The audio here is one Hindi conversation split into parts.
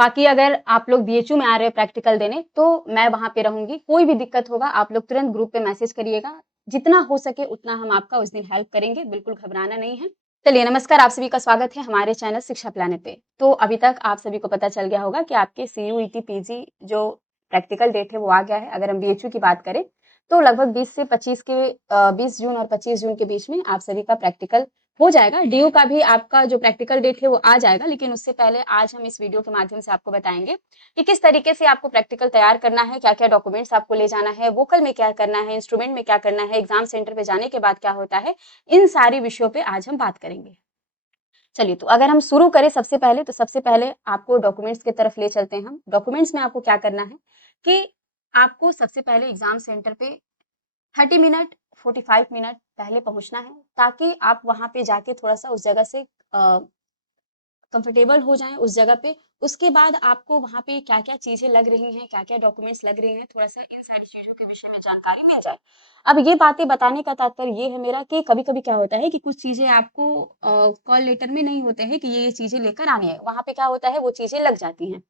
बाकी अगर आप लोग बीएचयू में आ रहे हो प्रैक्टिकल देने तो मैं वहाँ पे रहूँगी। कोई भी दिक्कत होगा आप लोग तुरंत ग्रुप पे मैसेज करिएगा। जितना हो सके उतना हम आपका उस दिन हेल्प करेंगे, बिल्कुल घबराना नहीं है। चलिए नमस्कार, आप सभी का स्वागत है हमारे चैनल शिक्षा प्लानेट पे। तो अभी तक आप सभी को पता चल गया होगा कि आपके सीयूईटी पीजी जो प्रैक्टिकल डेट है वो आ गया है। अगर हम बीएचयू की बात करें तो लगभग 20 से 25 के 20 जून और 25 जून के बीच में आप सभी का प्रैक्टिकल हो जाएगा। डीयू का भी आपका जो प्रैक्टिकल डेट है वो आ जाएगा, लेकिन उससे पहले आज हम इस वीडियो के माध्यम से आपको बताएंगे कि किस तरीके से आपको प्रैक्टिकल तैयार करना है, क्या क्या डॉक्यूमेंट्स आपको ले जाना है, वोकल में क्या करना है, इंस्ट्रूमेंट में क्या करना है, एग्जाम सेंटर पे जाने के बाद क्या होता है, इन सारी विषयों पे आज हम बात करेंगे। चलिए, तो अगर हम शुरू करें सबसे पहले तो सबसे पहले आपको डॉक्यूमेंट्स की तरफ ले चलते हैं हम। डॉक्यूमेंट्स में आपको क्या करना है कि आपको सबसे पहले एग्जाम सेंटर पे 30 मिनट 45 मिनट पहले पहुंचना है, ताकि आप वहां पे जाके थोड़ा सा उस जगह से कंफर्टेबल हो जाएं उस जगह पे। उसके बाद आपको वहां पे क्या क्या चीजें लग रही हैं, क्या क्या डॉक्यूमेंट्स लग रहे हैं, थोड़ा सा इन सारी चीजों के विषय में जानकारी मिल जाए। अब ये बातें बताने का तात्पर्य ये है मेरा कि कभी कभी क्या होता है कि कुछ चीजें आपको कॉल लेटर में नहीं होते हैं कि ये चीजें लेकर आनी है, वहां पे क्या होता है वो चीजें लग जाती हैं।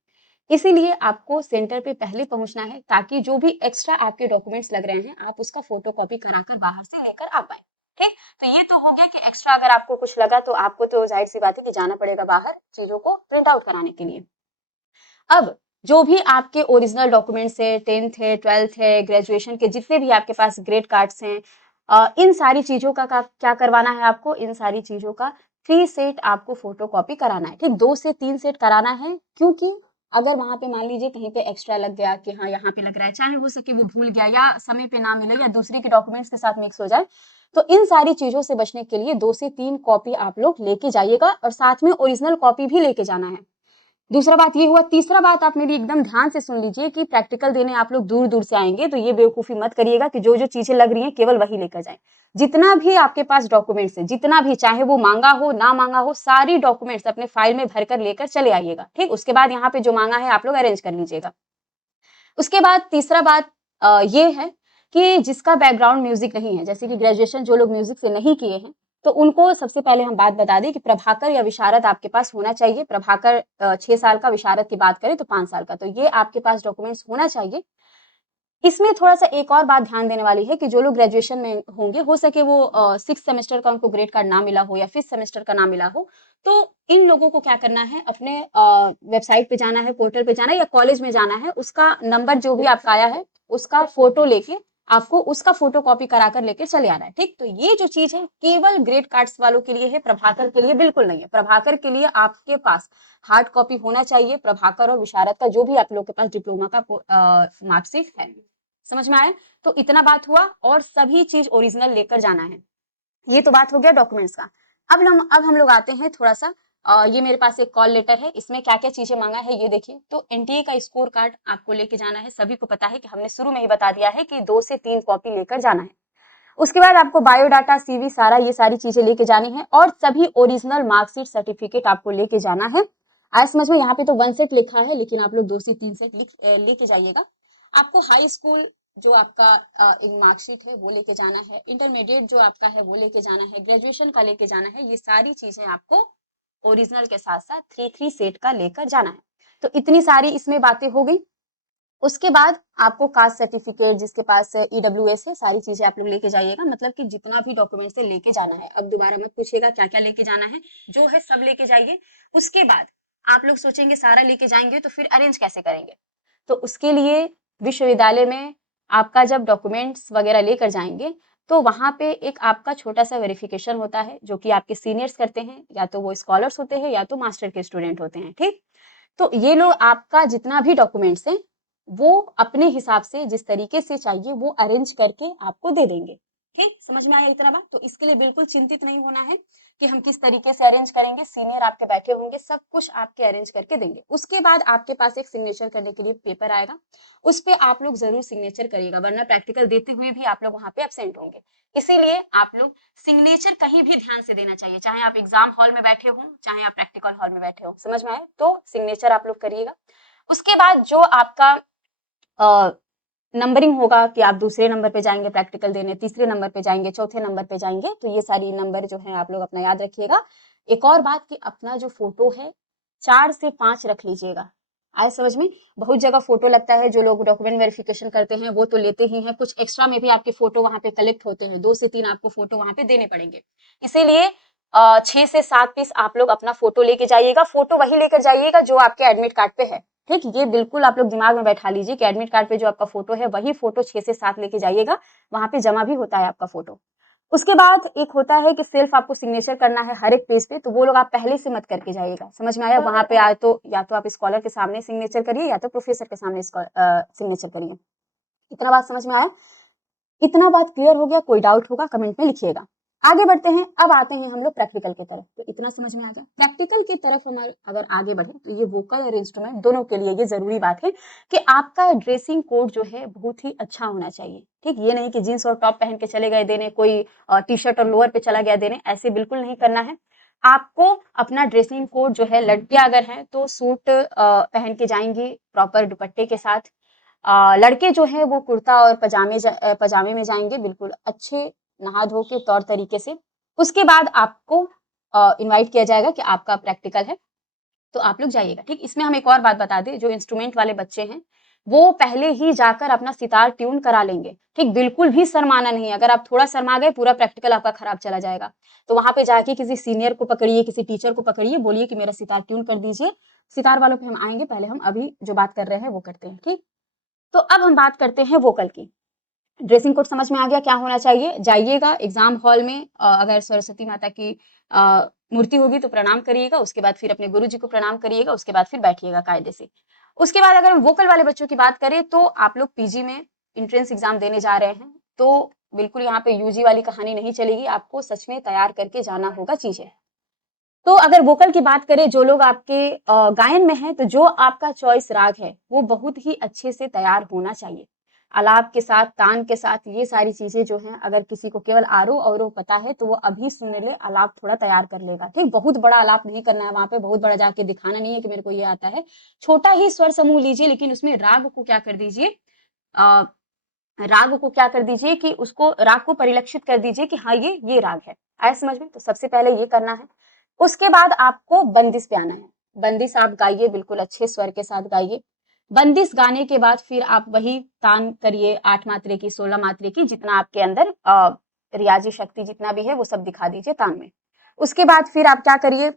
इसीलिए आपको सेंटर पे पहले पहुंचना है, ताकि जो भी एक्स्ट्रा आपके डॉक्यूमेंट्स लग रहे हैं आप उसका फोटोकॉपी कराकर बाहर से लेकर आ पाए। ठीक, तो ये तो हो गया कि एक्स्ट्रा अगर आपको कुछ लगा तो आपको तो जाहिर सी बात है कि जाना पड़ेगा बाहर चीजों को प्रिंट आउट कराने के लिए। अब जो भी आपके ओरिजिनल डॉक्यूमेंट्स है, 10th है, 12th है, ग्रेजुएशन के जितने भी आपके पास ग्रेड कार्ड्स हैं, इन सारी चीजों का क्या करवाना है आपको, इन सारी चीजों का 3 सेट आपको फोटोकॉपी कराना है। ठीक, 2 से 3 सेट कराना है, क्योंकि अगर वहां पे मान लीजिए कहीं पे एक्स्ट्रा लग गया कि हाँ यहाँ पे लग रहा है, चाहे हो सके वो भूल गया या समय पे ना मिले या दूसरे के डॉक्यूमेंट्स के साथ मिक्स हो जाए, तो इन सारी चीजों से बचने के लिए 2 से 3 कॉपी आप लोग लेके जाइएगा और साथ में ओरिजिनल कॉपी भी लेके जाना है। दूसरा बात ये हुआ। तीसरा बात आप मेरी एकदम ध्यान से सुन लीजिए कि प्रैक्टिकल देने आप लोग दूर दूर से आएंगे, तो ये बेवकूफी मत करिएगा कि जो जो चीजें लग रही हैं केवल वही लेकर जाएं। जितना भी आपके पास डॉक्यूमेंट्स है, जितना भी, चाहे वो मांगा हो ना मांगा हो, सारी डॉक्यूमेंट्स अपने फाइल में भरकर लेकर चले आइएगा। ठीक, उसके बाद यहाँ पे जो मांगा है आप लोग अरेंज कर लीजिएगा। उसके बाद तीसरा बात ये है कि जिसका बैकग्राउंड म्यूजिक नहीं है, जैसे कि ग्रेजुएशन जो लोग म्यूजिक से नहीं किए हैं, तो उनको सबसे पहले हम बात बता दें कि प्रभाकर या विशारद आपके पास होना चाहिए। प्रभाकर 6 साल का, विशारद की बात करें तो 5 साल का, तो ये आपके पास डॉक्यूमेंट्स होना चाहिए। इसमें थोड़ा सा एक और बात ध्यान देने वाली है कि जो लोग ग्रेजुएशन में होंगे, हो सके वो 6 सेमेस्टर का उनको ग्रेड कार्ड ना मिला हो या 5th सेमेस्टर का ना मिला हो, तो इन लोगों को क्या करना है, अपने वेबसाइट पे जाना है, पोर्टल पे जाना है या कॉलेज में जाना है, उसका नंबर जो भी आपका आया है उसका फोटो लेके आपको उसका फोटो कॉपी कराकर लेके चले आना है। ठीक, तो ये जो चीज है केवल ग्रेड कार्ड्स वालों के लिए है, प्रभाकर के लिए बिल्कुल नहीं है। प्रभाकर के लिए आपके पास हार्ड कॉपी होना चाहिए, प्रभाकर और विशारद का जो भी आप लोग के पास डिप्लोमा का मार्कशीट है। समझ में आया? तो इतना बात हुआ, और सभी चीज ओरिजिनल लेकर जाना है। ये तो बात हो गया डॉक्यूमेंट्स का। अब हम लोग आते हैं थोड़ा सा, ये मेरे पास एक कॉल लेटर है, इसमें क्या क्या चीजें मांगा है ये देखिए। तो एनटीए का स्कोर कार्ड आपको लेके जाना है। सभी को पता है कि हमने शुरू में ही बता दिया है कि 2 से 3 कॉपी लेकर जाना है। उसके बाद आपको बायोडाटा, सीवी, सारा ये सारी चीजें लेके जानी है, और सभी ओरिजिनल मार्कशीट, सर्टिफिकेट आपको लेके जाना है। आया समझ में? यहाँ पे तो 1 सेट लिखा है, लेकिन आप लोग 2 से 3 सेट लेके जाइएगा। आपको हाई स्कूल जो आपका एक मार्कशीट है वो लेके जाना है, इंटरमीडिएट जो आपका है वो लेके जाना है, ग्रेजुएशन का लेके जाना है। ये सारी चीजें आपको ओरिजिनल के साथ साथ 3 सेट का लेकर जाना है। तो इतनी सारी इसमें बातें हो गई। उसके बाद आपको कास्ट सर्टिफिकेट, जिसके पास ईडब्ल्यूएस है, सारी चीजें आप लोग लेके जाइएगा। मतलब कि जितना भी डॉक्यूमेंट्स है लेके जाना है। अब दोबारा मत पूछिएगा क्या क्या लेके जाना है, जो है सब लेके जाइए। उसके बाद आप लोग सोचेंगे सारा लेके जाएंगे तो फिर अरेंज कैसे करेंगे, तो उसके लिए विश्वविद्यालय में आपका जब डॉक्यूमेंट्स वगैरह लेकर जाएंगे तो वहां पे एक आपका छोटा सा वेरिफिकेशन होता है, जो कि आपके सीनियर्स करते हैं, या तो वो स्कॉलर्स होते हैं या तो मास्टर के स्टूडेंट होते हैं। ठीक, तो ये लोग आपका जितना भी डॉक्यूमेंट्स है वो अपने हिसाब से जिस तरीके से चाहिए वो अरेंज करके आपको दे देंगे। ठीक, समझ में आया इतना बात? तो इसके लिए बिल्कुल चिंतित नहीं होना है कि हम किस तरीके से अरेंज करेंगे। सीनियर आपके बैठे होंगे, सब कुछ आपके अरेंज करके देंगे। उसके बाद आपके पास एक सिग्नेचर करने के लिए पेपर आएगा, उस पे आप लोग जरूर सिग्नेचर करिएगा, वरना प्रैक्टिकल देते हुए भी आप लोग वहां पे एब्सेंट होंगे। इसीलिए आप लोग सिग्नेचर कहीं भी ध्यान से देना चाहिए, चाहे आप एग्जाम हॉल में बैठे हो, चाहे आप प्रैक्टिकल हॉल में बैठे हो। समझ में आए? तो सिग्नेचर आप लोग करिएगा। उसके बाद जो आपका नंबरिंग होगा कि आप दूसरे नंबर पे जाएंगे प्रैक्टिकल देने, तीसरे नंबर पे जाएंगे, चौथे नंबर पे जाएंगे, तो ये सारी नंबर जो है आप लोग अपना याद रखिएगा। एक और बात कि अपना जो फोटो है 4 से 5 रख लीजिएगा। आए समझ में? बहुत जगह फोटो लगता है, जो लोग डॉक्यूमेंट वेरिफिकेशन करते हैं वो तो लेते ही हैं, कुछ एक्स्ट्रा में भी आपके फोटो वहां पे कलेक्ट होते हैं, 2 से 3 आपको फोटो वहां पे देने पड़ेंगे। इसीलिए 6 से 7 पीस आप लोग अपना फोटो लेके जाइएगा। फोटो वही लेकर जाइएगा जो आपके एडमिट कार्ड पे है, ठीक। ये बिल्कुल आप लोग दिमाग में बैठा लीजिए कि एडमिट कार्ड पे जो आपका फोटो है वही फोटो 6 से 7 लेके जाइएगा, वहां पे जमा भी होता है आपका फोटो। उसके बाद एक होता है कि सेल्फ आपको सिग्नेचर करना है हर एक पेज पे, तो वो लोग आप पहले से मत करके जाइएगा, समझ में आया? वहां पे आए तो या तो आप स्कॉलर के सामने सिग्नेचर करिए या तो प्रोफेसर के सामने सिग्नेचर करिए। इतना बात समझ में आया? इतना बात क्लियर हो गया? कोई डाउट होगा कमेंट में लिखिएगा। आगे बढ़ते हैं, अब आते हैं हम लोग प्रैक्टिकल की तरफ। तो इतना समझ में आ गया। प्रैक्टिकल की तरफ हमारे अगर आगे बढ़े तो ये वोकल और इंस्ट्रूमेंट दोनों के लिए ये जरूरी बात है कि आपका ड्रेसिंग कोड जो है बहुत ही अच्छा होना चाहिए, ठीक। ये नहीं कि जींस और टॉप पहन के चले गए देने, कोई टी शर्ट और लोअर पे चला गया देने, ऐसे बिल्कुल नहीं करना है। आपको अपना ड्रेसिंग कोड जो है, लड़कियां अगर हैं तो सूट पहन के जाएंगी प्रॉपर दुपट्टे के साथ। लड़के जो है वो कुर्ता और पजामे में जाएंगे, बिल्कुल अच्छे नहा धो के तौर तरीके से। उसके बाद आपको इनवाइट किया जाएगा कि आपका प्रैक्टिकल है तो आप लोग जाइएगा, ठीक। इसमें हम एक और बात बता दें, जो इंस्ट्रूमेंट वाले बच्चे हैं वो पहले ही जाकर अपना सितार ट्यून करा लेंगे, ठीक। बिल्कुल भी शर्माना नहीं, अगर आप थोड़ा शर्मा गए पूरा प्रैक्टिकल आपका खराब चला जाएगा। तो वहां पे जाके किसी सीनियर को पकड़िए, किसी टीचर को पकड़िए, बोलिए कि मेरा सितार ट्यून कर दीजिए। सितार वालों पे हम आएंगे, पहले हम अभी जो बात कर रहे हैं वो करते हैं, ठीक। तो अब हम बात करते हैं वोकल की। ड्रेसिंग कोड समझ में आ गया क्या होना चाहिए? जाइएगा एग्जाम हॉल में, अगर सरस्वती माता की मूर्ति होगी तो प्रणाम करिएगा, उसके बाद फिर अपने गुरु जी को प्रणाम करिएगा, उसके बाद फिर बैठिएगा कायदे से। उसके बाद अगर हम वोकल वाले बच्चों की बात करें तो आप लोग पीजी में इंट्रेंस एग्जाम देने जा रहे हैं, तो बिल्कुल यहाँ पे यूजी वाली कहानी नहीं चलेगी, आपको सच में तैयार करके जाना होगा चीजें। तो अगर वोकल की बात करें, जो लोग आपके गायन में हैं, तो जो आपका चॉइस राग है वो बहुत ही अच्छे से तैयार होना चाहिए। आलाप के साथ, तान के साथ, ये सारी चीजें जो हैं, अगर किसी को केवल आरोह अवरोह पता है तो वो अभी सुन ले, आलाप थोड़ा तैयार कर लेगा, ठीक। बहुत बड़ा आलाप नहीं करना है, वहां पे बहुत बड़ा जाके दिखाना नहीं है कि मेरे को ये आता है। छोटा ही स्वर समूह लीजिए, लेकिन उसमें राग को क्या कर दीजिए, राग को क्या कर दीजिए कि उसको राग को परिलक्षित कर दीजिए कि हाँ ये राग है। आया समझ में? तो सबसे पहले ये करना है। उसके बाद आपको बंदिश पे आना है। बंदिश आप गाइए, बिल्कुल अच्छे स्वर के साथ गाइए। बंदिश गाने के बाद फिर आप वही तान करिए, 8 मात्रे की, 16 मात्रे की, जितना आपके अंदर रियाजी शक्ति जितना भी है वो सब दिखा दीजिए तान में। उसके बाद फिर आप क्या करिए,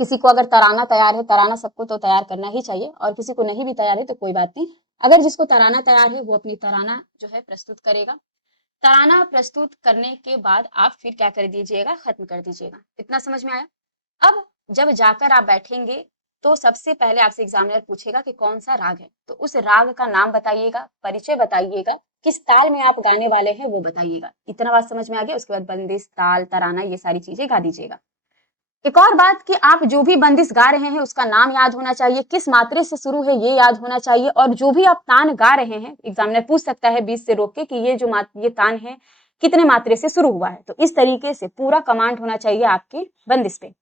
किसी को अगर तराना तैयार है, तराना सबको तो तैयार करना ही चाहिए, और किसी को नहीं भी तैयार है तो कोई बात नहीं। अगर जिसको तराना तैयार है वो अपनी तराना जो है प्रस्तुत करेगा। तराना प्रस्तुत करने के बाद आप फिर क्या कर दीजिएगा, खत्म कर दीजिएगा। इतना समझ में आया? अब जब जाकर आप बैठेंगे तो सबसे पहले आपसे एग्जामिनर पूछेगा कि कौन सा राग है, तो उस राग का नाम बताइएगा, परिचय बताइएगा, किस ताल में आप गाने वाले हैं वो बताइएगा। इतना बात समझ में आ गया? उसके बाद बंदिश, ताल, तराना, ये सारी चीजें गा दीजिएगा। एक और बात कि आप जो भी बंदिश गा रहे हैं उसका नाम याद होना चाहिए, किस मात्रे से शुरू है ये याद होना चाहिए, और जो भी आप तान गा रहे हैं एग्जामिनर पूछ सकता है बीच से रोक के कि ये तान है कितने मात्रे से शुरू हुआ है। तो इस तरीके से पूरा कमांड होना चाहिए आपके बंदिश पे।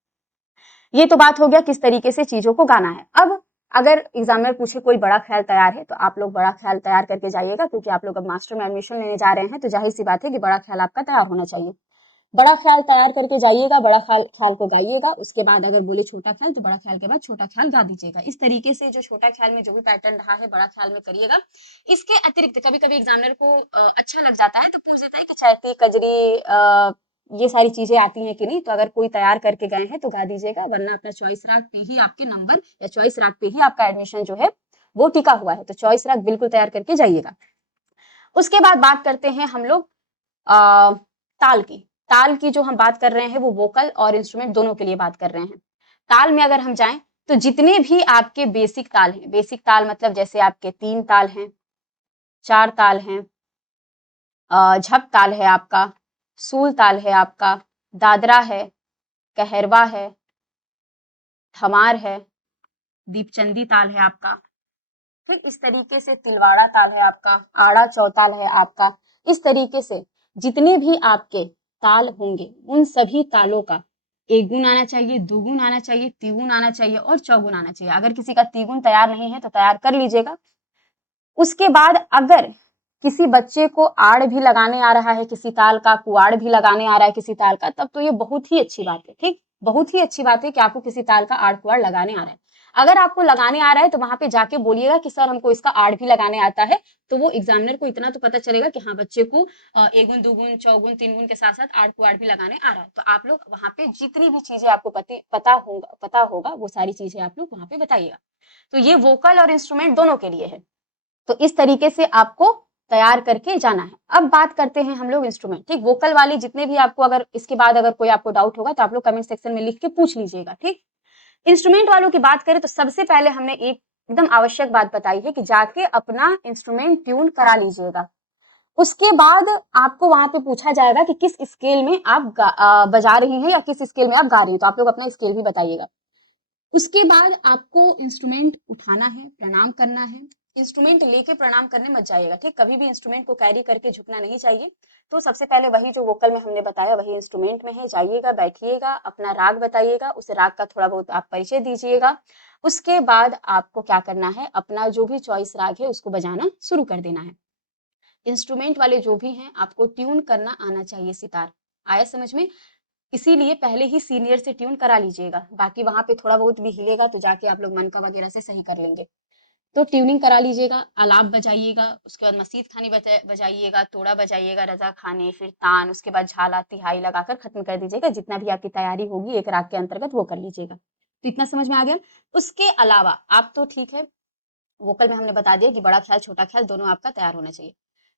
ये तो बात हो गया किस तरीके से चीजों को गाना है। अब अगर एग्जामिनर पूछे कोई बड़ा ख्याल तैयार है तो आप लोग बड़ा ख्याल तैयार करके जाइएगा, क्योंकि आप लोग अब मास्टर में एडमिशन लेने जा रहे हैं, तो जाहिर सी बात है कि बड़ा ख्याल आपका तैयार होना चाहिए। बड़ा ख्याल तैयार करके जाइएगा, बड़ा ख्याल को गाइएगा। उसके बाद अगर बोले छोटा ख्याल तो बड़ा ख्याल के बाद छोटा ख्याल गा दीजिएगा। इस तरीके से जो छोटा ख्याल में जो भी पैटर्न रहा है बड़ा ख्याल में करिएगा। इसके अतिरिक्त कभी कभी एग्जामिनर को अच्छा लग जाता है तो पूछ देता है कि चैती, कजरी, ये सारी चीजें आती हैं कि नहीं, तो अगर कोई तैयार करके गए हैं तो गा दीजिएगा, वरना अपना चॉइस राग पे ही आपके नंबर या चॉइस राग पे ही आपका एडमिशन जो है वो टिका हुआ है, तो चॉइस राग बिल्कुल तैयार करके जाइएगा। उसके बाद बात करते हैं हम लोग ताल की। ताल की जो हम बात कर रहे हैं वो वोकल और इंस्ट्रूमेंट दोनों के लिए बात कर रहे हैं। ताल में अगर हम जाएं तो जितने भी आपके बेसिक ताल हैं, बेसिक ताल मतलब जैसे आपके 3 ताल हैं, 4 ताल हैं, झप ताल है आपका, सूल ताल है आपका, दादरा है, कहरवा है, थमार है, दीपचंदी ताल है आपका, फिर इस तरीके से तिलवाड़ा ताल है आपका, आड़ा चौताल है आपका। इस तरीके से जितने भी आपके ताल होंगे उन सभी तालों का एक गुण आना चाहिए, दुगुन आना चाहिए, तिगुन आना चाहिए और चौगुन आना चाहिए। अगर किसी का तिगुन तैयार नहीं है तो तैयार कर लीजिएगा। उसके बाद अगर किसी बच्चे को आड़ भी लगाने आ रहा है, किसी ताल का कुआड़ भी लगाने आ रहा है किसी ताल का, तब तो ये बहुत ही अच्छी बात है, ठीक। बहुत ही अच्छी बात है कि आपको किसी ताल का आड़ कुआड़ लगाने आ रहा है। अगर आपको लगाने आ रहा है तो वहां पे जाके बोलिएगा कि सर हमको इसका आड़ भी लगाने आता है, तो वो एग्जामिनर को इतना तो पता चलेगा कि हाँ बच्चे को एक गुण, दो गुण, चौगुन, तीन गुण के साथ साथ आड़ को आड़ भी लगाने आ रहा है। तो आप लोग वहां पे जितनी भी चीजें आपको पता होगा वो सारी चीजें आप लोग वहां पे बताइएगा। तो ये वोकल और इंस्ट्रूमेंट दोनों के लिए है। तो इस तरीके से आपको तैयार करके जाना है। अब बात करते हैं हम लोग इंस्ट्रूमेंट, ठीक। वोकल वाले जितने भी आपको, अगर इसके बाद अगर कोई आपको डाउट होगा तो आप लोग कमेंट सेक्शन में लिख के पूछ लीजिएगा, ठीक। इंस्ट्रूमेंट वालों की बात करें तो सबसे पहले हमने एक एकदम आवश्यक बात बताई है कि जाके अपना इंस्ट्रूमेंट ट्यून करा लीजिएगा। उसके बाद आपको वहां पे पूछा जाएगा कि किस स्केल में आप बजा रही हैं या किस स्केल में आप गा रही हैं, तो आप लोग अपना स्केल भी बताइएगा। उसके बाद आपको इंस्ट्रूमेंट उठाना है, प्रणाम करना है। इंस्ट्रूमेंट लेके प्रणाम करने मत जाइएगा, ठीक। कभी भी इंस्ट्रूमेंट को कैरी करके झुकना नहीं चाहिए। तो सबसे पहले वही जो वोकल में हमने बताया वही इंस्ट्रूमेंट में है, जाइएगा, बैठिएगा, अपना राग बताइएगा, उस राग का थोड़ा बहुत आप परिचय दीजिएगा। उसके बाद आपको क्या करना है, अपना जो भी चॉइस राग है उसको बजाना शुरू कर देना है। इंस्ट्रूमेंट वाले जो भी हैं आपको ट्यून करना आना चाहिए सितार। आया समझ में? इसीलिए पहले ही सीनियर से ट्यून करा लीजिएगा, बाकी वहां पे थोड़ा बहुत भी हिलेगा तो जाके आप लोग मनका वगैरह से सही कर लेंगे। तो ट्यूनिंग करा लीजिएगा, आलाप बजाइएगा, उसके बाद मसीद खानी बजाइएगा, तोड़ा बजाइएगा, रजा खाने, फिर तान, उसके बाद झाला तिहाई लगाकर खत्म कर दीजिएगा। जितना भी आपकी तैयारी होगी एक राग के अंतर्गत वो कर लीजिएगा। तो इतना समझ में आ गया। उसके अलावा आप तो ठीक है, वोकल में हमने बता दिया कि बड़ा ख्याल छोटा ख्याल दोनों आपका तैयार होना चाहिए।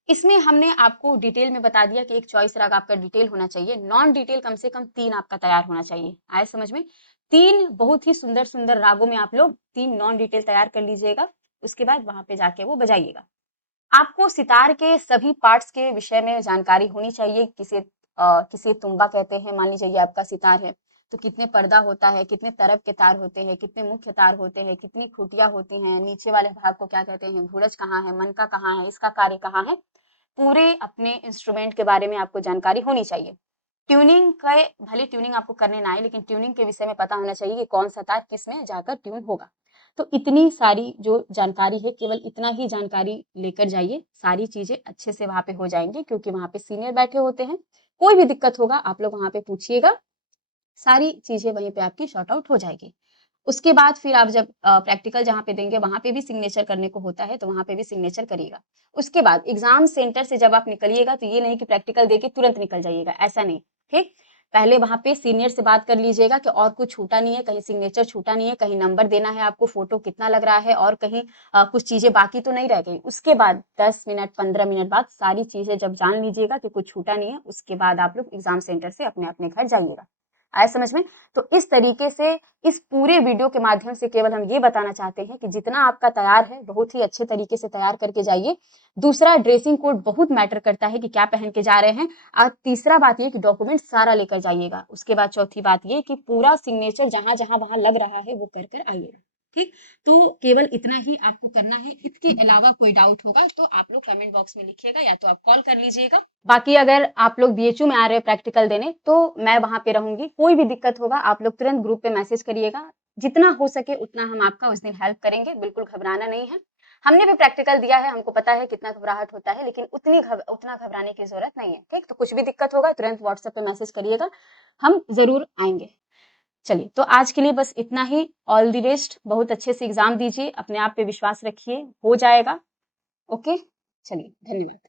इसमें हमने आपको डिटेल में बता दिया कि एक चॉइस राग आपका डिटेल होना चाहिए, नॉन डिटेल कम से कम 3 आपका तैयार होना चाहिए। आए समझ में? 3 बहुत ही सुंदर सुंदर रागों में आप लोग 3 नॉन डिटेल तैयार कर लीजिएगा। उसके बाद वहां पे जाके वो बजाइएगा। आपको सितार के सभी पार्ट्स के विषय में जानकारी होनी चाहिए। किसे तुम्बा कहते हैं, मान लीजिए ये आपका सितार है तो कितने पर्दा होता है, कितने तरफ के तार होते हैं, कितने मुख्य तार होते हैं, कितनी खुटियां होती हैं, नीचे वाले भाग को क्या कहते हैं, भूरज कहाँ है, मनका कहाँ है, इसका कार्य कहाँ है, पूरे अपने इंस्ट्रूमेंट के बारे में आपको जानकारी होनी चाहिए। ट्यूनिंग का, भले ट्यूनिंग आपको करने ना आए लेकिन ट्यूनिंग के विषय में पता होना चाहिए कि कौन सा तार किस में जाकर ट्यून होगा। तो इतनी सारी जो जानकारी है, केवल इतना ही जानकारी लेकर जाइए, सारी चीजें अच्छे से वहां पे हो जाएंगी, क्योंकि वहां पे सीनियर बैठे होते हैं। कोई भी दिक्कत होगा आप लोग वहां पे पूछिएगा, सारी चीजें वहीं पे आपकी शॉर्ट आउट हो जाएगी। उसके बाद फिर आप जब प्रैक्टिकल जहाँ पे देंगे वहां पे भी सिग्नेचर करने को होता है, तो वहां पे भी सिग्नेचर करिएगा। उसके बाद एग्जाम सेंटर से जब आप निकलिएगा तो ये नहीं कि प्रैक्टिकल देके तुरंत निकल जाइएगा, ऐसा नहीं, ठीक। पहले वहां पे सीनियर से बात कर लीजिएगा कि और कुछ छूटा नहीं है, कहीं सिग्नेचर छूटा नहीं है, कहीं नंबर देना है आपको, फोटो कितना लग रहा है, और कहीं कुछ चीजें बाकी तो नहीं रह गई। उसके बाद 10 मिनट 15 मिनट बाद सारी चीजें जब जान लीजिएगा कि कुछ छूटा नहीं है, उसके बाद आप लोग एग्जाम सेंटर से अपने अपने घर जाइएगा। आया समझ में? तो इस तरीके से इस पूरे वीडियो के माध्यम से केवल हम ये बताना चाहते हैं कि जितना आपका तैयार है बहुत ही अच्छे तरीके से तैयार करके जाइए। दूसरा, ड्रेसिंग कोड बहुत मैटर करता है कि क्या पहन के जा रहे हैं। और तीसरा बात ये कि डॉक्यूमेंट सारा लेकर जाइएगा। उसके बाद चौथी बात ये कि पूरा सिग्नेचर जहां जहां वहां लग रहा है वो कर कर आइएगा, ठीक। तो केवल इतना ही आपको करना है। इसके अलावा कोई डाउट होगा तो आप लोग कमेंट बॉक्स में लिखिएगा या तो आप कॉल कर लीजिएगा। बाकी अगर आप लोग बीएचयू में आ रहे हैं प्रैक्टिकल देने तो मैं वहां पे रहूंगी, कोई भी दिक्कत होगा आप लोग तुरंत ग्रुप पे मैसेज करिएगा। जितना हो सके उतना हम आपका उस दिन हेल्प करेंगे, बिल्कुल घबराना नहीं है। हमने भी प्रैक्टिकल दिया है, हमको पता है कितना घबराहट होता है, लेकिन उतना घबराने की जरूरत नहीं है, ठीक। तो कुछ भी दिक्कत होगा तुरंत व्हाट्सएप पे मैसेज करिएगा, हम जरूर आएंगे। चलिए, तो आज के लिए बस इतना ही। ऑल द बेस्ट, बहुत अच्छे से एग्जाम दीजिए, अपने आप पे विश्वास रखिए, हो जाएगा। ओके, चलिए, धन्यवाद।